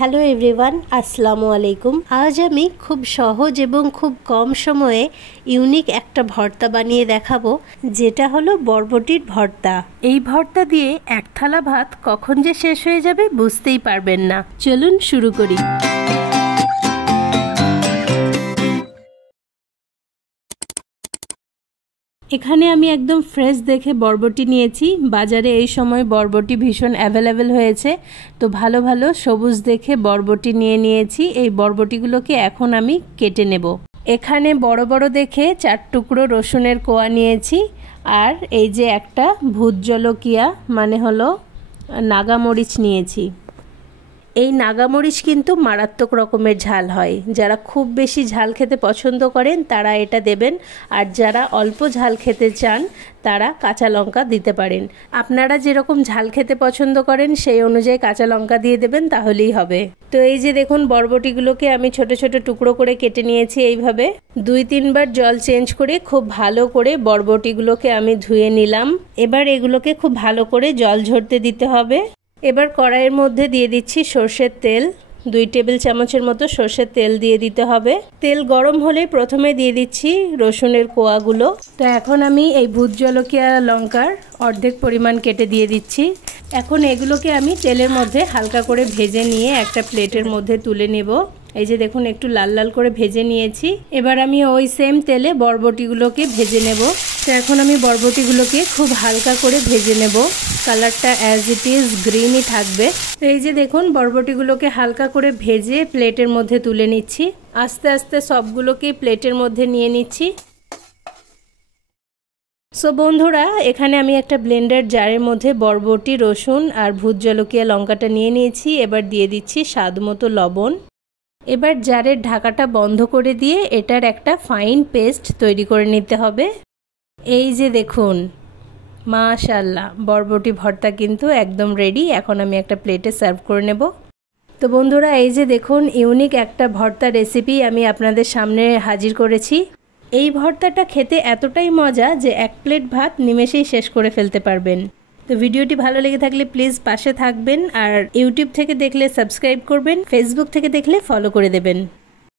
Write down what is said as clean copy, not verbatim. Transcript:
Hello everyone, আসসালামু আলাইকুম। আজ আমি খুব সহজ এবং খুব কম সময়ে ইউনিক একটা ভর্তা বানিয়ে দেখাবো, যেটা হলো বরবটির ভর্তা। এই ভর্তা দিয়ে এক থালা ভাত কখন যে শেষ হয়ে যাবে বুঝতেই পারবেন না। চলুন শুরু করি। এখানে আমি একদম ফ্রেশ দেখে বরবটি নিয়েছি। বাজারে এই সময় বরবটি ভীষণ অ্যাভেলেবেল হয়েছে, তো ভালো ভালো সবুজ দেখে বরবটি নিয়েছি। এই বরবটিগুলোকে এখন আমি কেটে নেব। এখানে বড় বড় দেখে 4 টুকরো রসুনের কোয়া নিয়েছি, আর এই যে একটা ভূত জলকিয়া মানে হলো নাগামরিচ নিয়েছি। এই নাগামরিচ কিন্তু মারাত্মক রকমের ঝাল হয়। যারা খুব বেশি ঝাল খেতে পছন্দ করেন তারা এটা দেবেন, আর যারা অল্প ঝাল খেতে চান তারা কাঁচা লঙ্কা দিতে পারেন। আপনারা যেরকম ঝাল খেতে পছন্দ করেন সেই অনুযায়ী কাঁচা লঙ্কা দিয়ে দেবেন, তাহলেই হবে। তো এই যে দেখুন, বরবটিগুলোকে আমি ছোট ছোট টুকরো করে কেটে নিয়েছি। এইভাবে 2-3 বার জল চেঞ্জ করে খুব ভালো করে বরবটিগুলোকে আমি ধুয়ে নিলাম। এবার এগুলোকে খুব ভালো করে জল ঝরতে দিতে হবে। এবার কড়াইয়ের মধ্যে দিয়ে দিচ্ছি সর্ষের তেল। 2 টেবিল চামচের মতো সর্ষের তেল দিয়ে দিতে হবে। তেল গরম হলে প্রথমে দিয়ে দিচ্ছি রসুনের কোয়াগুলো। তো এখন আমি এই ভূত জলকিয়া লঙ্কার অর্ধেক পরিমাণ কেটে দিয়ে দিচ্ছি। এখন এগুলোকে আমি তেলের মধ্যে হালকা করে ভেজে নিয়ে একটা প্লেটের মধ্যে তুলে নেব। এই যে দেখুন, একটু লাল লাল করে ভেজে নিয়েছি। এবার আমি ওই সেম তেলে বরবটিগুলোকে ভেজে নেব। তো এখন আমি বরবটিগুলোকে খুব হালকা করে ভেজে নেব। কালারটা অ্যাজ ইট ইজ গ্রিনই থাকবে। তো এই যে দেখুন, বরবটিগুলোকে হালকা করে ভেজে প্লেটের মধ্যে তুলে নিচ্ছি। আস্তে আস্তে সবগুলোকে প্লেটের মধ্যে নিয়ে নিচ্ছি। সো বন্ধুরা, এখানে আমি একটা ব্লেন্ডার জারের মধ্যে বরবটি, রসুন আর ভূত জলকিয়া লঙ্কাটা নিয়ে নিয়েছি। এবার দিয়ে দিচ্ছি স্বাদ মতো লবণ। এবার জারের ঢাকাটা বন্ধ করে দিয়ে এটার একটা ফাইন পেস্ট তৈরি করে নিতে হবে। এই যে দেখুন, মাশাআল্লাহ, বরবটি ভর্তা কিন্তু একদম রেডি। এখন আমি একটা প্লেটে সার্ভ করে নেব। তো বন্ধুরা, এই যে দেখুন, ইউনিক একটা ভর্তা রেসিপি আমি আপনাদের সামনে হাজির করেছি। এই ভর্তাটা খেতে এতটাই মজা যে 1 প্লেট ভাত নিমেষেই শেষ করে ফেলতে পারবেন। তো ভিডিওটি ভালো লেগে থাকলে প্লিজ পাশে থাকবেন, আর ইউটিউব থেকে দেখলে সাবস্ক্রাইব করবেন, ফেসবুক থেকে দেখলে ফলো করে দেবেন।